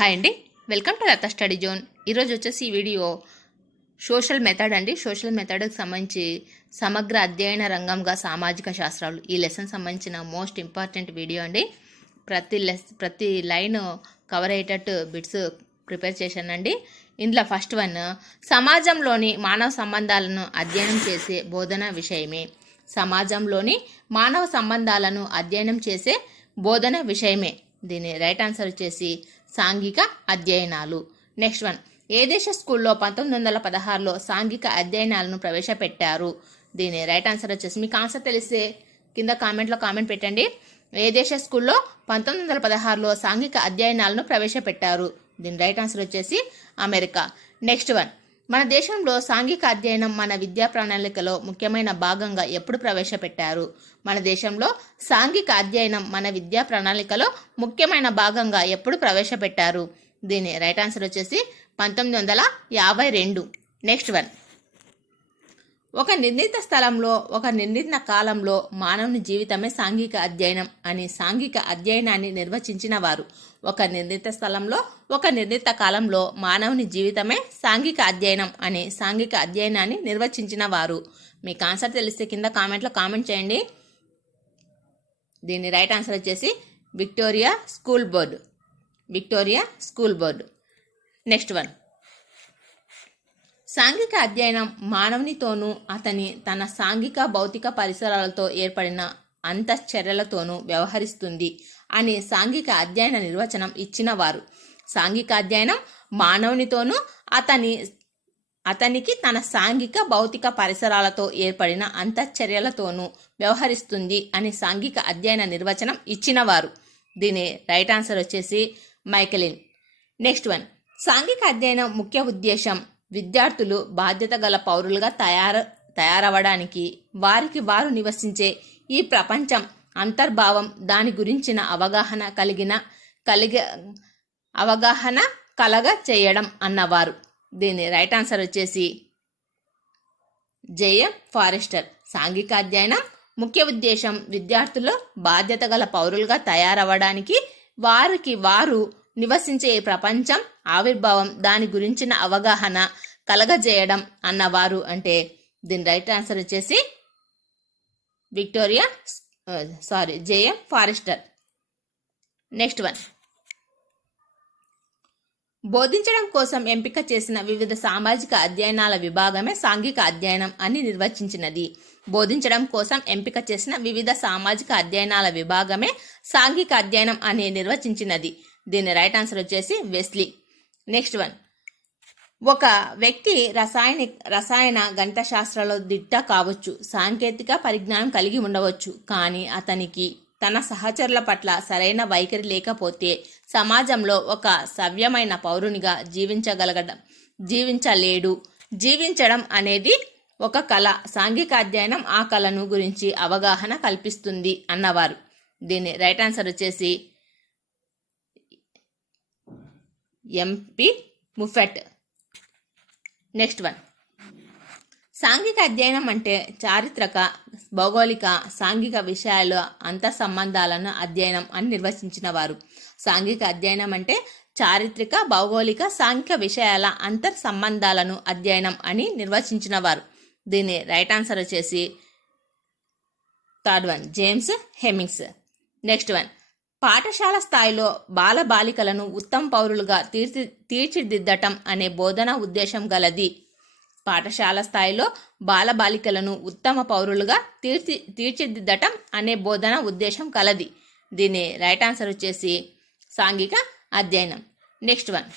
Hi అండి. Welcome to Latha study zone. ఈరోజు వచ్చేసి ఈ వీడియో సోషల్ మెథడ్ అండి. సోషల్ మెథడ్కి సంబంధించి సమగ్ర అధ్యయన రంగంగా సామాజిక శాస్త్రాలు ఈ లెసన్ సంబంధించిన మోస్ట్ ఇంపార్టెంట్ వీడియో అండి. ప్రతి లెస్ ప్రతి లైన్ కవర్ అయ్యేటట్టు బిట్స్ ప్రిపేర్ చేశానండి. ఇందులో ఫస్ట్ వన్ సమాజంలోని మానవ సంబంధాలను అధ్యయనం చేసే బోధన విషయమే. సమాజంలోని మానవ సంబంధాలను అధ్యయనం చేసే బోధన విషయమే. దీని రైట్ ఆన్సర్ వచ్చేసి సాంఘిక అధ్యయనాలు. Next one. ఏ దేశ స్కూల్లో పంతొమ్మిది వందల పదహారులో సాంఘిక అధ్యయనాలను ప్రవేశపెట్టారు? దీని రైట్ ఆన్సర్ వచ్చేసి మీకు ఆన్సర్ తెలిస్తే కింద కామెంట్లో కామెంట్ పెట్టండి. ఏ దేశ స్కూల్లో పంతొమ్మిది వందల పదహారులో సాంఘిక అధ్యయనాలను ప్రవేశపెట్టారు? దీని రైట్ ఆన్సర్ వచ్చేసి అమెరికా. Next one. మన దేశంలో సాంఘిక అధ్యయనం మన విద్యా ప్రణాళికలో ముఖ్యమైన భాగంగా ఎప్పుడు ప్రవేశపెట్టారు? మన దేశంలో సాంఘిక అధ్యయనం మన విద్యా ప్రణాళికలో ముఖ్యమైన భాగంగా ఎప్పుడు ప్రవేశపెట్టారు? దీని రైట్ ఆన్సర్ వచ్చేసి పంతొమ్మిది వందల యాభై రెండు. Next one. ఒక నిర్ణీత స్థలంలో ఒక నిర్ణీత కాలంలో మానవుని జీవితమే సాంఘిక అధ్యయనం అని సాంఘిక అధ్యయనాన్ని నిర్వచించిన వారు ఒక నిర్ణీత స్థలంలో ఒక నిర్ణీత కాలంలో మానవుని జీవితమే సాంఘిక అధ్యయనం అనే సాంఘిక అధ్యయనాన్ని నిర్వచించిన వారు. మీకు ఆన్సర్ తెలిస్తే కింద కామెంట్లో కామెంట్ చేయండి. దీని రైట్ ఆన్సర్ వచ్చేసి Victoria school board. Victoria school board. Next one. సాంఘిక అధ్యయనం మానవునితోనూ అతని తన సాంఘిక భౌతిక పరిసరాలతో ఏర్పడిన అంతశ్చర్యలతోనూ వ్యవహరిస్తుంది. అని సాంఘిక అధ్యయన నిర్వచనం ఇచ్చినవారు. సాంఘిక అధ్యయనం మానవునితోనూ అతని అతనికి తన సాంఘిక భౌతిక పరిసరాలతో ఏర్పడిన అంతఃచర్యలతోనూ వ్యవహరిస్తుంది అని సాంఘిక అధ్యయన నిర్వచనం ఇచ్చినవారు. దీని రైట్ ఆన్సర్ వచ్చేసి మైకెలిన్. Next one. సాంఘిక అధ్యయనం ముఖ్య ఉద్దేశం విద్యార్థులు బాధ్యత గల పౌరులుగా తయారు తయారవడానికి వారికి వారు నివసించే ఈ ప్రపంచం అంతర్భావం దాని గురించిన అవగాహన కలిగిన కలిగ అవగాహన కలగ చేయడం అన్నవారు. దీని రైట్ ఆన్సర్ వచ్చేసి జేఎం ఫారెస్టర్. సాంఘిక అధ్యయనం ముఖ్య ఉద్దేశం విద్యార్థులు బాధ్యత గల పౌరులుగా తయారవడానికి వారికి వారు నివసించే ప్రపంచం ఆవిర్భావం దాని గురించిన అవగాహన కలగజేయడం అన్నవారు. అంటే దీని రైట్ ఆన్సర్ వచ్చేసి Victoria sorry JM Forrester next one బోధించడం కోసం ఎంపిక చేసిన వివిధ సామాజిక అధ్యయనాల విభాగమే సాంఘిక అధ్యయనం అని నిర్వచించినది. బోధించడం కోసం ఎంపిక చేసిన వివిధ సామాజిక అధ్యయనాల విభాగమే సాంఘిక అధ్యయనం అని నిర్వచించినది. దీని రైట్ ఆన్సర్ వచ్చేసి వెస్లీ నెక్స్ట్ వన్ ఒక వ్యక్తి రసాయన రసాయన గణిత శాస్త్రాల దిట్ట కావచ్చు సాంకేతిక పరిజ్ఞానం కలిగి ఉండవచ్చు. కానీ అతనికి తన సహచరుల పట్ల సరైన వైఖరి లేకపోతే సమాజంలో ఒక సవ్యమైన పౌరునిగా జీవించగలగడం జీవించలేడు. జీవించడం అనేది ఒక కళ. సాంఘిక అధ్యయనం ఆ కళను గురించి అవగాహన కల్పిస్తుంది అన్నవారు. దీని రైట్ ఆన్సర్ వచ్చేసి ఎంపి ముఫెట్. Next one. సాంఘిక అధ్యయనం అంటే చారిత్రక భౌగోళిక సాంఘిక విషయాల అంత సంబంధాలను అధ్యయనం అని నిర్వచించిన వారు. సాంఘిక అధ్యయనం అంటే చారిత్రక భౌగోళిక సాంఘిక విషయాల అంతర్ సంబంధాలను అధ్యయనం అని నిర్వచించిన వారు. దీని రైట్ ఆన్సర్ వచ్చేసి third one James Hemmings. Next one. పాఠశాల స్థాయిలో బాల బాలికలను ఉత్తమ పౌరులుగా తీర్చి తీర్చిదిద్దటం అనే బోధన ఉద్దేశం గలది. పాఠశాల స్థాయిలో బాల బాలికలను ఉత్తమ పౌరులుగా తీర్చి తీర్చిదిద్దటం అనే బోధన ఉద్దేశం కలది. దీని రైట్ ఆన్సర్ వచ్చేసి సాంఘిక అధ్యయనం. Next one.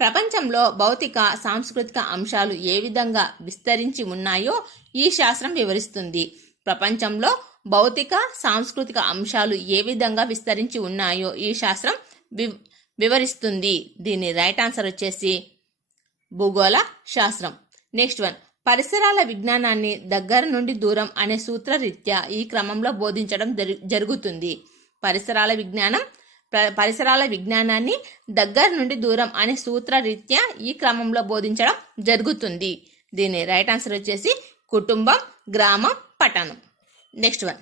ప్రపంచంలో భౌతిక సాంస్కృతిక అంశాలు ఏ విధంగా విస్తరించి ఉన్నాయో ఈ శాస్త్రం వివరిస్తుంది. ప్రపంచంలో భౌతిక సాంస్కృతిక అంశాలు ఏ విధంగా విస్తరించి ఉన్నాయో ఈ శాస్త్రం వి- వివరిస్తుంది. దీని రైట్ ఆన్సర్ వచ్చేసి భూగోళ శాస్త్రం. Next one. పరిసరాల విజ్ఞానాన్ని దగ్గర నుండి దూరం అనే సూత్రరీత్యా ఈ క్రమంలో బోధించడం జరుగుతుంది. పరిసరాల విజ్ఞానం పరిసరాల విజ్ఞానాన్ని దగ్గర నుండి దూరం అనే సూత్రరీత్యా ఈ క్రమంలో బోధించడం జరుగుతుంది. దీని రైట్ ఆన్సర్ వచ్చేసి కుటుంబం గ్రామం పట్టణం. నెక్స్ట్ వన్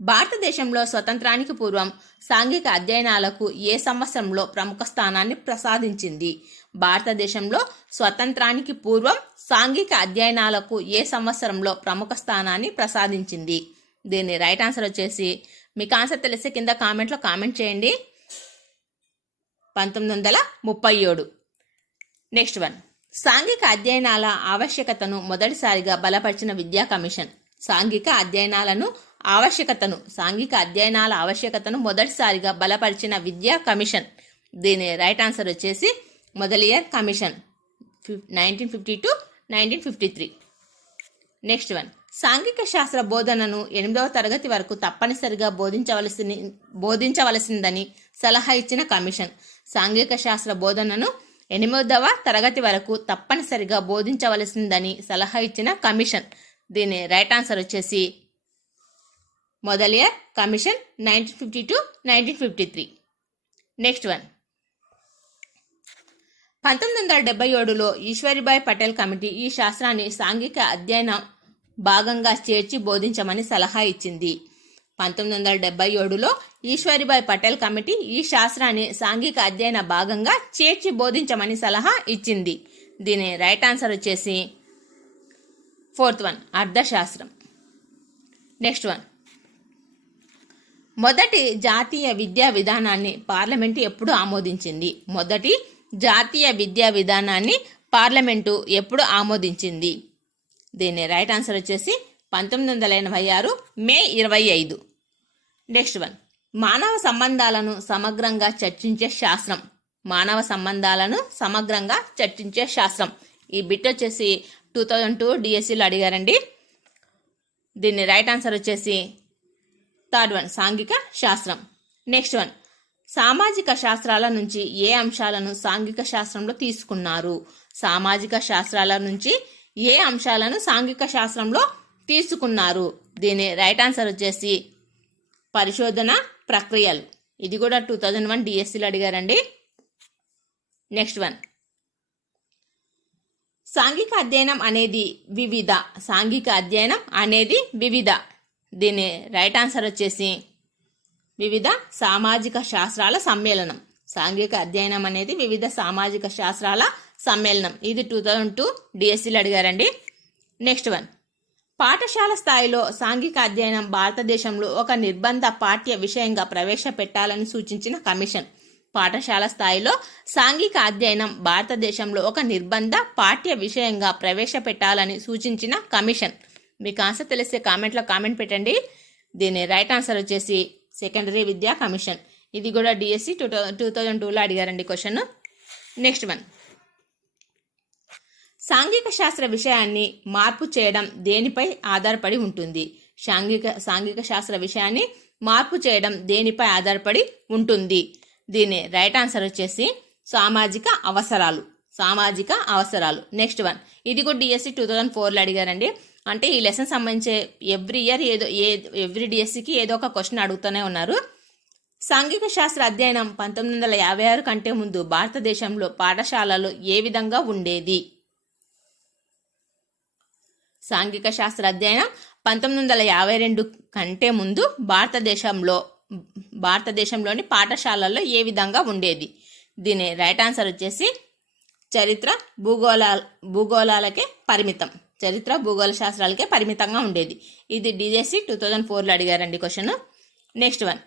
భారతదేశంలో స్వతంత్రానికి పూర్వం సాంఘిక అధ్యయనాలకు ఏ సంవత్సరంలో ప్రముఖ స్థానాన్ని ప్రసాదించింది? భారతదేశంలో స్వతంత్రానికి పూర్వం సాంఘిక అధ్యయనాలకు ఏ సంవత్సరంలో ప్రముఖ స్థానాన్ని ప్రసాదించింది? దీని రైట్ ఆన్సర్ వచ్చేసి మీకు ఆన్సర్ తెలిస్తే కింద కామెంట్లో కామెంట్ చేయండి. పంతొమ్మిది వందల ముప్పై ఏడు. నెక్స్ట్ వన్ సాంఘిక అధ్యయనాల ఆవశ్యకతను మొదటిసారిగా బలపరిచిన విద్యా కమిషన్. సాంఘిక అధ్యయనాలను ఆవశ్యకతను సాంఘిక అధ్యయనాల ఆవశ్యకతను మొదటిసారిగా బలపరిచిన విద్యా కమిషన్. దీని రైట్ ఆన్సర్ వచ్చేసి Mudaliar commission nineteen fifty two nineteen fifty three. Next one. సాంఘిక శాస్త్ర బోధనను ఎనిమిదవ తరగతి వరకు తప్పనిసరిగా బోధించవలసి బోధించవలసిందని సలహా ఇచ్చిన కమిషన్. సాంఘిక శాస్త్ర బోధనను ఎనిమిదవ తరగతి వరకు తప్పనిసరిగా బోధించవలసిందని సలహా ఇచ్చిన కమిషన్. దీని రైట్ ఆన్సర్ వచ్చేసి Mudaliar commission nineteen fifty two nineteen fifty three. Next one. పంతొమ్మిది వందల డెబ్బై ఏడులో ఈశ్వరిబాయ్ పటేల్ కమిటీ ఈ శాస్త్రాన్ని సాంఘిక అధ్యయనం భాగంగా చేర్చి బోధించమని సలహా ఇచ్చింది. పంతొమ్మిది వందల డెబ్బై ఏడులో ఈశ్వరిబాయ్ పటేల్ కమిటీ ఈ శాస్త్రాన్ని సాంఘిక అధ్యయన భాగంగా చేర్చి బోధించమని సలహా ఇచ్చింది. దీని రైట్ ఆన్సర్ వచ్చేసి ఫోర్త్ వన్ అర్థశాస్త్రం నెక్స్ట్ వన్ మొదటి జాతీయ విద్యా విధానాన్ని పార్లమెంటు ఎప్పుడు ఆమోదించింది? మొదటి జాతీయ విద్యా విధానాన్ని పార్లమెంటు ఎప్పుడు ఆమోదించింది? దీని రైట్ ఆన్సర్ వచ్చేసి పంతొమ్మిది వందల ఎనభై ఆరు మే ఇరవై ఐదు. నెక్స్ట్ వన్ మానవ సంబంధాలను సమగ్రంగా చర్చించే శాస్త్రం. మానవ సంబంధాలను సమగ్రంగా చర్చించే శాస్త్రం. ఈ బిట్ వచ్చేసి టూ థౌజండ్ టూ డిఎస్సిలో అడిగారండి. దీన్ని రైట్ ఆన్సర్ వచ్చేసి థర్డ్ వన్ సాంఘిక శాస్త్రం. నెక్స్ట్ వన్ సామాజిక శాస్త్రాల నుంచి ఏ అంశాలను సాంఘిక శాస్త్రంలో తీసుకున్నారు? సామాజిక శాస్త్రాల నుంచి ఏ అంశాలను సాంఘిక శాస్త్రంలో తీసుకున్నారు. దీని రైట్ ఆన్సర్ వచ్చేసి పరిశోధన ప్రక్రియలు. ఇది కూడా టూ థౌజండ్ వన్ డిఎస్సిలో అడిగారండి. నెక్స్ట్ వన్ సాంఘిక అధ్యయనం అనేది వివిధ. సాంఘిక అధ్యయనం అనేది వివిధ. దీని రైట్ ఆన్సర్ వచ్చేసి వివిధ సామాజిక శాస్త్రాల సమ్మేళనం. సాంఘిక అధ్యయనం అనేది వివిధ సామాజిక శాస్త్రాల సమ్మేళనం. ఇది టూ థౌజండ్ టూ డిఎస్సిలో అడిగారండి. నెక్స్ట్ వన్ పాఠశాల స్థాయిలో సాంఘిక అధ్యయనం భారతదేశంలో ఒక నిర్బంధ పాఠ్య విషయంగా ప్రవేశపెట్టాలని సూచించిన కమిషన్. పాఠశాల స్థాయిలో సాంఘిక అధ్యయనం భారతదేశంలో ఒక నిర్బంధ పాఠ్య విషయంగా ప్రవేశపెట్టాలని సూచించిన కమిషన్. మీకు ఆన్సర్ తెలిస్తే కామెంట్లో కామెంట్ పెట్టండి. దీని రైట్ ఆన్సర్ వచ్చేసి సెకండరీ విద్యా కమిషన్. ఇది కూడా డిఎస్సి టూ టూ థౌజండ్ టూలో అడిగారండి క్వశ్చన్. Next one. సాంఘిక శాస్త్ర విషయాన్ని మార్పు చేయడం దేనిపై ఆధారపడి ఉంటుంది? సాంఘిక సాంఘిక శాస్త్ర విషయాన్ని మార్పు చేయడం దేనిపై ఆధారపడి ఉంటుంది? దీని రైట్ ఆన్సర్ వచ్చేసి సామాజిక అవసరాలు. సామాజిక అవసరాలు. Next one. ఇది కూడా డిఎస్సి టూ థౌజండ్ ఫోర్లో అడిగారండి. అంటే ఈ లెసన్ సంబంధించి ఎవ్రీ ఇయర్ ఏదో ఏ ఎవ్రీ డిఎస్సికి ఏదో ఒక క్వశ్చన్ అడుగుతూనే ఉన్నారు. సాంఘిక శాస్త్ర అధ్యయనం పంతొమ్మిది వందల యాభై ఆరు కంటే ముందు భారతదేశంలో పాఠశాలలు ఏ విధంగా ఉండేది? సాంఘిక శాస్త్ర అధ్యయనం పంతొమ్మిది వందల యాభై రెండు కంటే ముందు భారతదేశంలో భారతదేశంలోని పాఠశాలల్లో ఏ విధంగా ఉండేది? దీని రైట్ ఆన్సర్ వచ్చేసి చరిత్ర భూగోళ భూగోళాలకే పరిమితం. చరిత్ర భూగోళ శాస్త్రాలకే పరిమితంగా ఉండేది. ఇది డిజేసి టూ థౌజండ్ ఫోర్లో అడిగారండి క్వశ్చన్. Next one.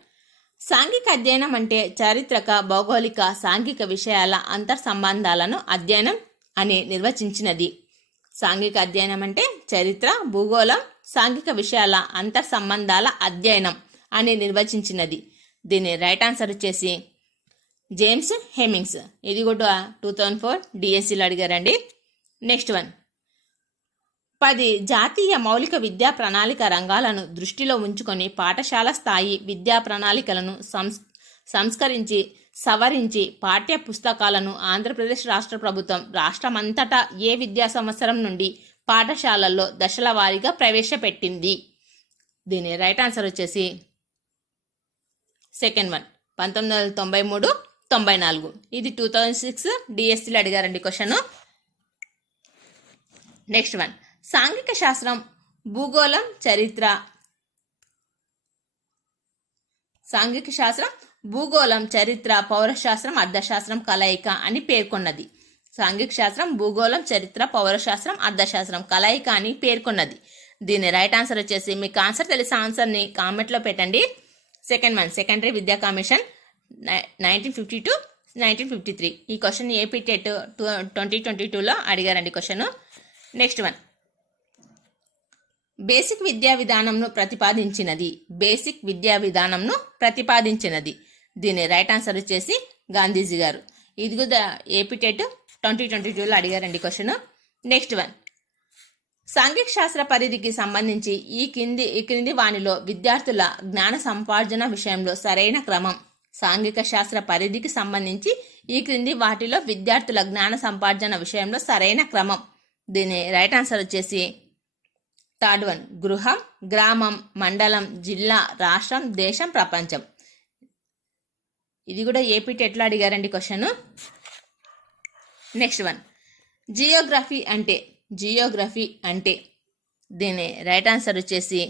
సాంఘిక అధ్యయనం అంటే చారిత్రక భౌగోళిక సాంఘిక విషయాల అంతర్ సంబంధాలను అధ్యయనం అని నిర్వచించినది. సాంఘిక అధ్యయనం అంటే చరిత్ర భూగోళం సాంఘిక విషయాల అంతర్ సంబంధాల అధ్యయనం అని నిర్వచించినది. దీని రైట్ ఆన్సర్ వచ్చేసి జేమ్స్ హెమింగ్స్. ఇది కూడా టూ థౌజండ్ ఫోర్ డిఎస్సిలో అడిగారండి. Next one. పది జాతీయ మౌలిక విద్యా ప్రణాళిక రంగాలను దృష్టిలో ఉంచుకొని పాఠశాల స్థాయి విద్యా ప్రణాళికలను సంస్ సంస్కరించి సవరించి పాఠ్య పుస్తకాలను ఆంధ్రప్రదేశ్ రాష్ట్ర ప్రభుత్వం రాష్ట్రమంతటా ఏ విద్యా సంవత్సరం నుండి పాఠశాలల్లో దశల వారీగా ప్రవేశపెట్టింది. దీని రైట్ ఆన్సర్ వచ్చేసి సెకండ్ వన్ పంతొమ్మిది వందల తొంభై మూడు తొంభై నాలుగు. ఇది టూ థౌజండ్ సిక్స్ డిఎస్సిలో అడిగారండి క్వశ్చన్. నెక్స్ట్ వన్ సాంఘిక శాస్త్రం భూగోళం చరిత్ర. సాంఘిక శాస్త్రం భూగోళం చరిత్ర పౌరశాస్త్రం అర్థశాస్త్రం కలయిక అని పేర్కొన్నది. సాంఘిక శాస్త్రం భూగోళం చరిత్ర పౌరశాస్త్రం అర్థశాస్త్రం కలయిక అని పేర్కొన్నది. దీని రైట్ ఆన్సర్ వచ్చేసి మీకు ఆన్సర్ తెలిసిన ఆన్సర్ని కామెంట్లో పెట్టండి. సెకండ్ వన్ సెకండరీ విద్యా commission nineteen fifty two nineteen fifty three. ఈ question AP TET two twenty twenty టూలో అడిగారండి క్వశ్చన్. Next one. బేసిక్ విద్యా విధానంను ప్రతిపాదించినది. బేసిక్ విద్యా విధానంను ప్రతిపాదించినది. దీని రైట్ ఆన్సర్ వచ్చేసి గాంధీజీ గారు. ఇది కూడా ఏపీటెట్ ట్వంటీ ట్వంటీ టూలో అడిగారండి క్వశ్చన్ నెక్స్ట్ వన్ సాంఘిక శాస్త్ర పరిధికి సంబంధించి ఈ కింది ఈ క్రింది వాణిలో విద్యార్థుల జ్ఞాన సంపార్జన విషయంలో సరైన క్రమం. సాంఘిక శాస్త్ర పరిధికి సంబంధించి ఈ క్రింది వాటిలో విద్యార్థుల జ్ఞాన సంపార్జన విషయంలో సరైన క్రమం. దీని రైట్ ఆన్సర్ వచ్చేసి థర్డ్ వన్ గృహం గ్రామం మండలం జిల్లా రాష్ట్రం దేశం ప్రపంచం. ఇది కూడా ఏపీ ఎట్లా అడిగారండి క్వశ్చన్ నెక్స్ట్ వన్ జియోగ్రఫీ అంటే జియోగ్రఫీ అంటే దీని రైట్ ఆన్సర్ వచ్చేసి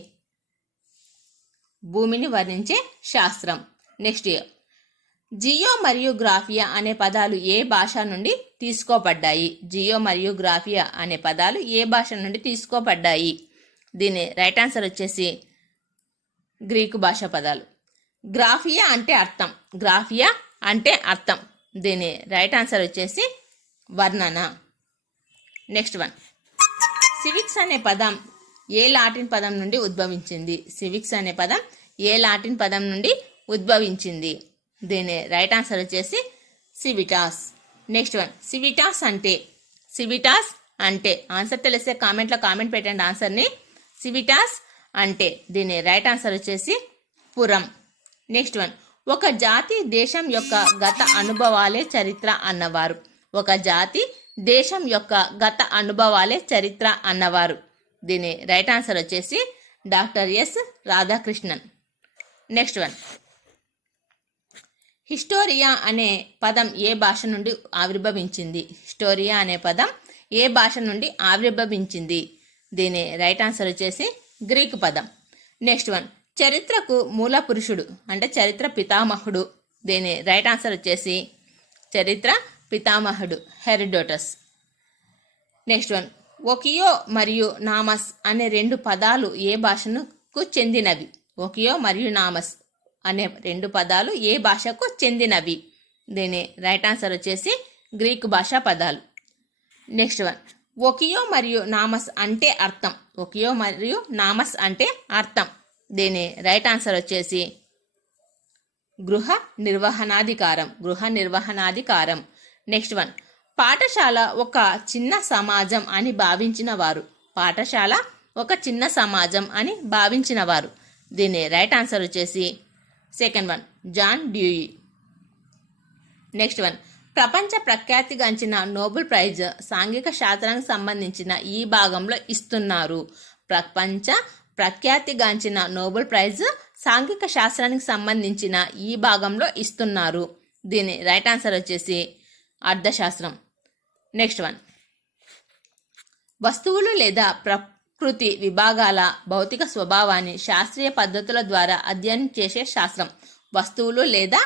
భూమిని వర్ణించే శాస్త్రం. నెక్స్ట్ ఇయర్ జియో మరియు గ్రాఫియా అనే పదాలు ఏ భాష నుండి తీసుకోబడ్డాయి? జియో మరియు గ్రాఫియా అనే పదాలు ఏ భాష నుండి తీసుకోబడ్డాయి? దీని రైట్ ఆన్సర్ వచ్చేసి గ్రీకు భాష పదాలు. గ్రాఫియా అంటే అర్థం. గ్రాఫియా అంటే అర్థం. దీని రైట్ ఆన్సర్ వచ్చేసి వర్ణన. Next one. సివిక్స్ అనే పదం ఏ లాటిన్ పదం నుండి ఉద్భవించింది? సివిక్స్ అనే పదం ఏ లాటిన్ పదం నుండి ఉద్భవించింది? దీని రైట్ ఆన్సర్ వచ్చేసి సివిటాస్. Next one. సివిటాస్ అంటే? సివిటాస్ అంటే. ఆన్సర్ తెలిస్తే కామెంట్లో కామెంట్ పెట్టండి ఆన్సర్ని. సివిటాస్ అంటే. దీని రైట్ ఆన్సర్ వచ్చేసి పురం. నెక్స్ట్ వన్ ఒక జాతి దేశం యొక్క గత అనుభవాలే చరిత్ర అన్నవారు. ఒక జాతి దేశం యొక్క గత అనుభవాలే చరిత్ర అన్నవారు. దీని రైట్ ఆన్సర్ వచ్చేసి doctor S Radhakrishnan. Next one hysteria అనే పదం ఏ భాష నుండి ఆవిర్భవించింది? హిస్టోరియా అనే పదం ఏ భాష నుండి ఆవిర్భవించింది? దీని రైట్ ఆన్సర్ వచ్చేసి గ్రీక్ పదం. నెక్స్ట్ వన్ చరిత్రకు మూల పురుషుడు అంటే చరిత్ర పితామహుడు. దీని రైట్ ఆన్సర్ వచ్చేసి చరిత్ర పితామహుడు హెరిడోటస్. Next one. ఒకియో మరియు నామస్ అనే రెండు పదాలు ఏ భాషకు చెందినవి? ఒకియో మరియు నామస్ అనే రెండు పదాలు ఏ భాషకు చెందినవి? దీని రైట్ ఆన్సర్ వచ్చేసి గ్రీక్ భాషా పదాలు. Next one. ఒకియో మరియు నామస్ అంటే అర్థం. ఒకియో మరియు నామస్ అంటే అర్థం. దీని రైట్ ఆన్సర్ వచ్చేసి గృహ నిర్వహణాధికారం గృహ నిర్వహణాధికారం. నెక్స్ట్ వన్ పాఠశాల ఒక చిన్న సమాజం అని భావించిన వారు. పాఠశాల ఒక చిన్న సమాజం అని భావించిన వారు. దీని రైట్ ఆన్సర్ వచ్చేసి second one John Dewey next one ప్రపంచ ప్రఖ్యాతిగాంచిన నోబెల్ ప్రైజ్ సాంఘిక శాస్త్రానికి సంబంధించిన ఈ భాగంలో ఇస్తున్నారు. ప్రపంచ ప్రఖ్యాతిగాంచిన నోబెల్ ప్రైజ్ సాంఘిక శాస్త్రానికి సంబంధించిన ఈ భాగంలో ఇస్తున్నారు. దీని రైట్ ఆన్సర్ వచ్చేసి అర్థశాస్త్రం. Next one. వస్తువులు లేదా ప్రకృతి విభాగాల భౌతిక స్వభావాన్ని శాస్త్రీయ పద్ధతుల ద్వారా అధ్యయనం చేసే శాస్త్రం. వస్తువులు లేదా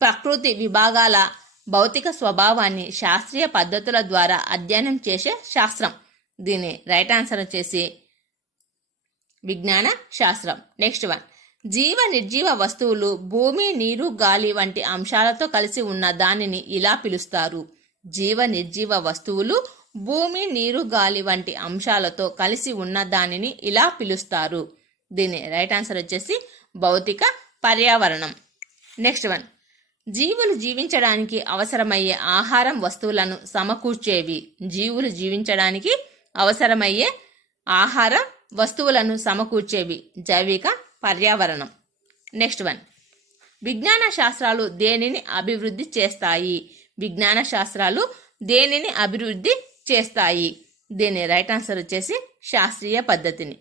ప్రకృతి విభాగాల భౌతిక స్వభావాన్ని శాస్త్రీయ పద్ధతుల ద్వారా అధ్యయనం చేసే శాస్త్రం. దీని రైట్ ఆన్సర్ వచ్చేసి విజ్ఞాన శాస్త్రం. నెక్స్ట్ వన్ జీవ నిర్జీవ వస్తువులు భూమి నీరు గాలి వంటి అంశాలతో కలిసి ఉన్న దానిని ఇలా పిలుస్తారు. జీవ నిర్జీవ వస్తువులు భూమి నీరు గాలి వంటి అంశాలతో కలిసి ఉన్న దానిని ఇలా పిలుస్తారు. దీని రైట్ ఆన్సర్ వచ్చేసి భౌతిక పర్యావరణం. నెక్స్ట్ వన్ జీవులు జీవించడానికి అవసరమయ్యే ఆహారం వస్తువులను సమకూర్చేవి. జీవులు జీవించడానికి అవసరమయ్యే ఆహారం వస్తువులను సమకూర్చేవి జైవిక పర్యావరణం. Next one. విజ్ఞాన శాస్త్రాలు దేనిని అభివృద్ధి చేస్తాయి? విజ్ఞాన శాస్త్రాలు దేనిని అభివృద్ధి చేస్తాయి? దీని రైట్ ఆన్సర్ వచ్చేసి శాస్త్రీయ పద్ధతిని.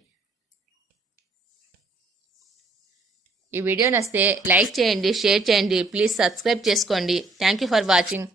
ఈ వీడియో నచ్చితే లైక్ చేయండి షేర్ చేయండి ప్లీజ్ సబ్స్క్రైబ్ చేసుకోండి. Thank you for watching.